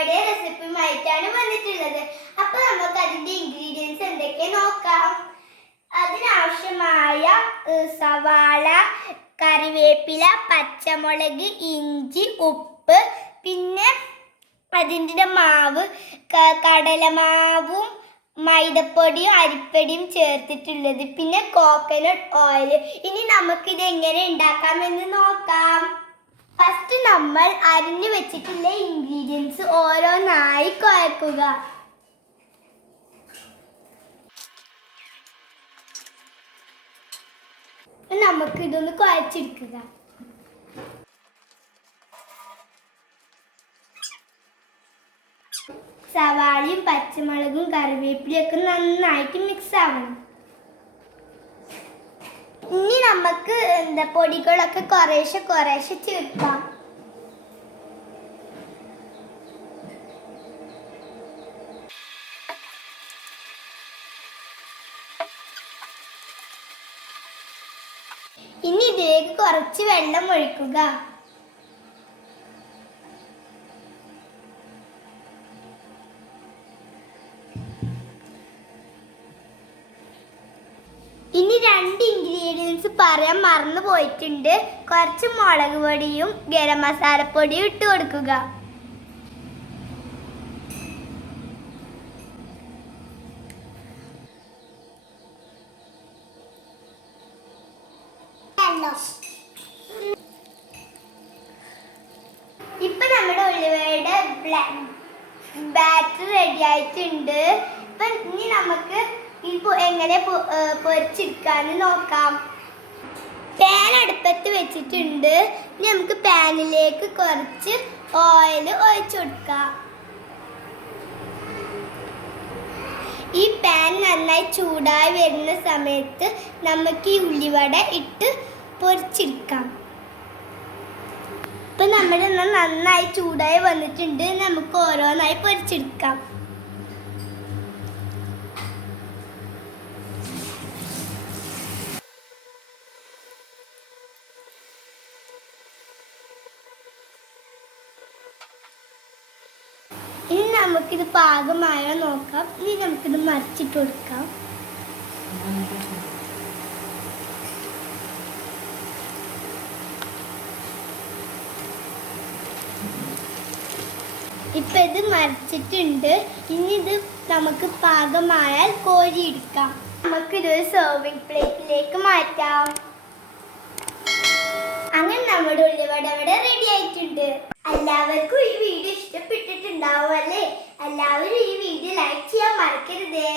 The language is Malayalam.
വട റെസിപ്പിയുമായിട്ടാണ് വന്നിട്ടുള്ളത്. അപ്പൊ നമുക്ക് അതിന്റെ ഇൻഗ്രീഡിയൻസ് എന്തൊക്കെ നോക്കാം. അതിനാവശ്യമായ സവാള കറിവേപ്പില പച്ചമുളക് ഇഞ്ചി ഉപ്പ് പിന്നെ അതിന്റെ മാവ് കടലമാവും മൈദപ്പൊടിയും അരിപ്പൊടിയും ചേർത്തിട്ടുള്ളത്. പിന്നെ കോക്കനട്ട് ഓയിൽ ഇനി നമുക്കിത് എങ്ങനെ ഉണ്ടാക്കാമെന്ന് നോക്കാം. ഫസ്റ്റ് നമ്മൾ അരിഞ്ഞു വെച്ചിട്ടുള്ള ഇൻഗ്രീഡിയൻസ് ഓരോന്നായി കുഴക്കുക. നമുക്ക് ഇതൊന്ന് കുഴച്ചെടുക്കുക. സവാളയും പച്ചമുളകും കറിവേപ്പിലയും ഒക്കെ നന്നായിട്ട് മിക്സ് ആവണം. ഇനി നമുക്ക് എന്താ പൊടികളൊക്കെ കുറേശ്ശെ കുറേശ്ശെ ചേർക്കാം. ഇനി ഇതിലേക്ക് കുറച്ച് വെള്ളം ഒഴിക്കുക. ഇനി രണ്ട് ഇൻഗ്രീഡിയൻസ് പറയാൻ മറന്നു പോയിട്ടുണ്ട് കുറച്ച് മുളക് പൊടിയും ഗരം മസാലപ്പൊടിയും ഇട്ട് കൊടുക്കുക. ഇപ്പൊ നമ്മുടെ ഉള്ളിവയുടെ ബാറ്റർ റെഡി ആയിട്ടുണ്ട്. ഇപ്പൊ ഇനി നമുക്ക് ഇപ്പൊ എങ്ങനെ പൊരിച്ചെടുക്കാന്ന് നോക്കാം. പാൻ അടുപ്പത്ത് വെച്ചിട്ടുണ്ട്. ഇനി നമുക്ക് പാനിലേക്ക് കുറച്ച് ഓയിൽ ഒഴിച്ചു കൊടുക്കാം. ഈ പാൻ നന്നായി ചൂടായി വരുന്ന സമയത്ത് നമുക്ക് ഈ ഉള്ളിവട ഇട്ട് പൊരിച്ചെടുക്കാം ഇപ്പൊ നമ്മുടെ നന്നായി ചൂടായി വന്നിട്ടുണ്ട്. നമുക്ക് ഓരോന്നായി പൊരിച്ചെടുക്കാം. ഇനി നമുക്കിത് പാകമായോ നോക്കാം. ഇനി നമുക്കിത് മറിച്ചിട്ട് കൊടുക്കാം. ഇപ്പം ഇത് മരച്ചിട്ടുണ്ട്. ഇനി ഇത് നമുക്ക് പാകമായാൽ കോരിയെടുക്കാം നമുക്കിതൊരു സെർവിങ് പ്ലേറ്റിലേക്ക് മാറ്റാം. അങ്ങനെ നമ്മുടെ ഉള്ളിവട ഇവിടെ റെഡി ആയിട്ടുണ്ട്. എല്ലാവർക്കും ഈ വീഡിയോ ഇഷ്ടപ്പെട്ടിട്ടുണ്ടാവും അല്ലേ? എല്ലാവരും ഈ വീഡിയോ ലൈക്ക് ചെയ്യാൻ മറക്കരുതേ.